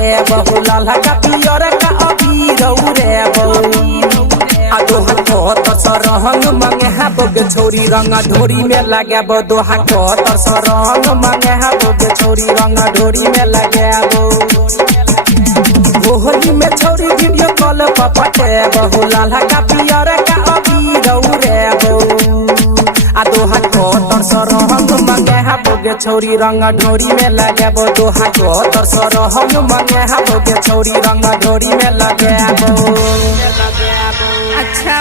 पटे बहु लाला का पियर का अबीर रे बहु दोहा को तरसरंग मंगे हा बोगे छोरी रंग ढोरी में लगे बो दोहा को तरसरंग मंगे हा बोगे छोरी रंग ढोरी में लगे बो होली में छोरी वीडियो कॉल पर पटे बहु लाला का पियर का अबीर रे बो दोहा को तरसरंग मंगे हा बोगे छोरी रंग ढोरी में लगे बो दोहा को तरसरंग मंगे हा बोगे छोरी रंग ढोरी में लगे बो अच्छा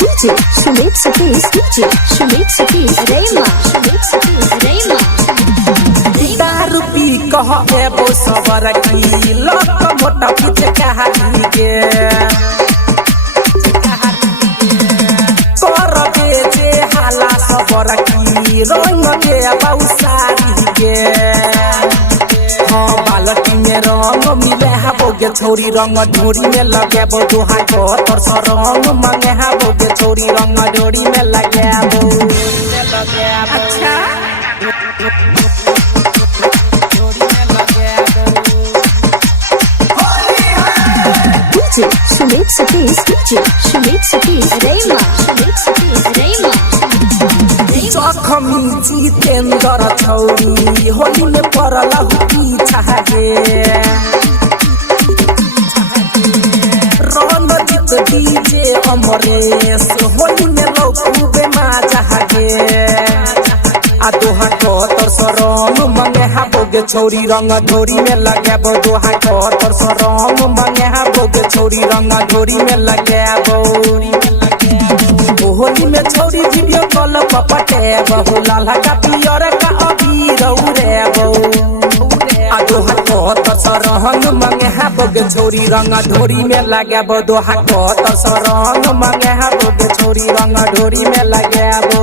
DJ Sumit Satish DJ Sumit Satish Rema दारू पी कह एबो सबर की लक मोटा पीछे कहानी के कर बेचे हाला सबर की रंग के बौसारी के हाँ बालटी में रंग मिले हा बोगे छोरी रंग ढोरी में लगे बो दोहा को तरसरंग मंगे हा बोगे छोरी रंग ढोरी में लगे बो अच्छा DJ Sumit Satish Rema जखमी जितेंद्र छौरी होली में पड़ल पीछा गे रणजीत डीजे अमरेश होली में लौकूबे माजा गे दोहा को तरसरंग मंगे हा बोगे छोरी रंग ढोरी में लगे बो दोहा को तरसरंग मंगे हा बोगे छोरी रंग ढोरी में लगे बो होली में छोरी वीडियो कॉल पर पटे बहु लाला का पियर का अबीर रे बहु दोहा को तरसरंग मंगे हा बोगे छोरी रंग ढोरी में लगे बो दोहा को तरसरंग मंगे हा बोगे छोरी रंग ढोरी में लगे बो